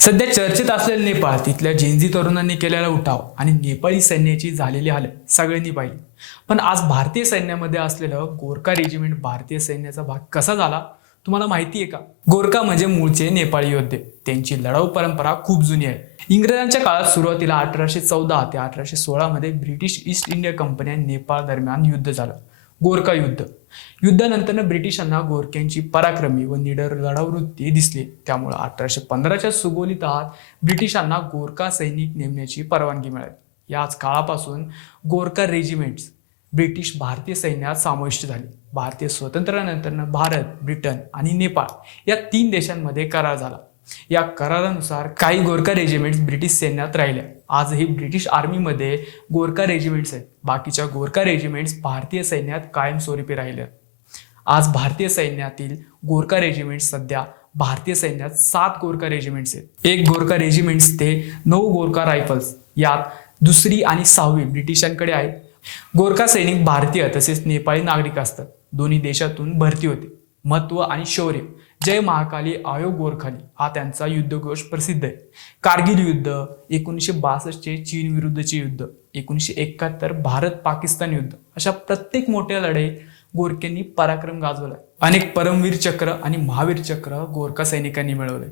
सध्या चर्चेत असलेले नेपाळ तिथल्या झेंझी तरुणांनी केलेला उठाव आणि नेपाळी सैन्याची झालेली हालत सगळ्यांनी पाहिली. पण आज भारतीय सैन्यामध्ये असलेलं गोरखा रेजिमेंट भारतीय सैन्याचा भाग कसा झाला तुम्हाला माहिती आहे का? गोरखा म्हणजे मूळचे नेपाळी योद्धे. त्यांची लढाऊ परंपरा खूप जुनी आहे. इंग्रजांच्या काळात सुरुवातीला अठराशे चौदा ते अठराशे सोळामध्ये ब्रिटिश ईस्ट इंडिया कंपन्या आणि नेपाळ दरम्यान युद्ध झालं. गोरखा युद्ध. युद्धानंतर ब्रिटिशांना गोरख्यांची पराक्रमी व निडर लढावृत्ती दिसली. त्यामुळे अठराशे पंधराच्या सुगोलितात ब्रिटिशांना गोरखा सैनिक नेमण्याची परवानगी मिळाली. याच काळापासून गोरखा रेजिमेंट्स ब्रिटिश भारतीय सैन्यात समाविष्ट झाली. भारतीय स्वातंत्र्यानंतर भारत ब्रिटन आणि नेपाळ या तीन देशांमध्ये करार झाला. या करारानुसार काही गोरखा रेजिमेंट्स ब्रिटिश सैन्यात राहिल्या. आजही ब्रिटिश आर्मीमध्ये गोरखा रेजिमेंट्स आहेत. बाकीच्या गोरखा रेजिमेंट्स भारतीय सैन्यात कायमस्वरूपी राहिल्या. आज भारतीय सैन्यातील गोरखा रेजिमेंट्स सध्या भारतीय सैन्यात सात गोरखा रेजिमेंट्स आहेत. एक गोरखा रेजिमेंट्स ते नऊ गोरखा रायफल्स यात दुसरी आणि सहावी ब्रिटिशांकडे आहेत. गोरखा सैनिक भारतीय तसेच नेपाळी नागरिक असतात. दोन्ही देशातून भरती होते. महत्त्व आणि शौर्य. जय महाकाली आयोग गोरखाली. हा त्यांचा युद्धघोष प्रसिद्ध आहे. कारगिल युद्ध एकोणीसशे बासष्टचे चीन विरुद्धचे युद्ध एकोणीसशे एकाहत्तर भारत पाकिस्तान युद्ध अशा प्रत्येक मोठ्या लढाईत गोरख्यांनी पराक्रम गाजवला अनेक परमवीर चक्र आणि महावीर चक्र गोरखा सैनिकांनी मिळवले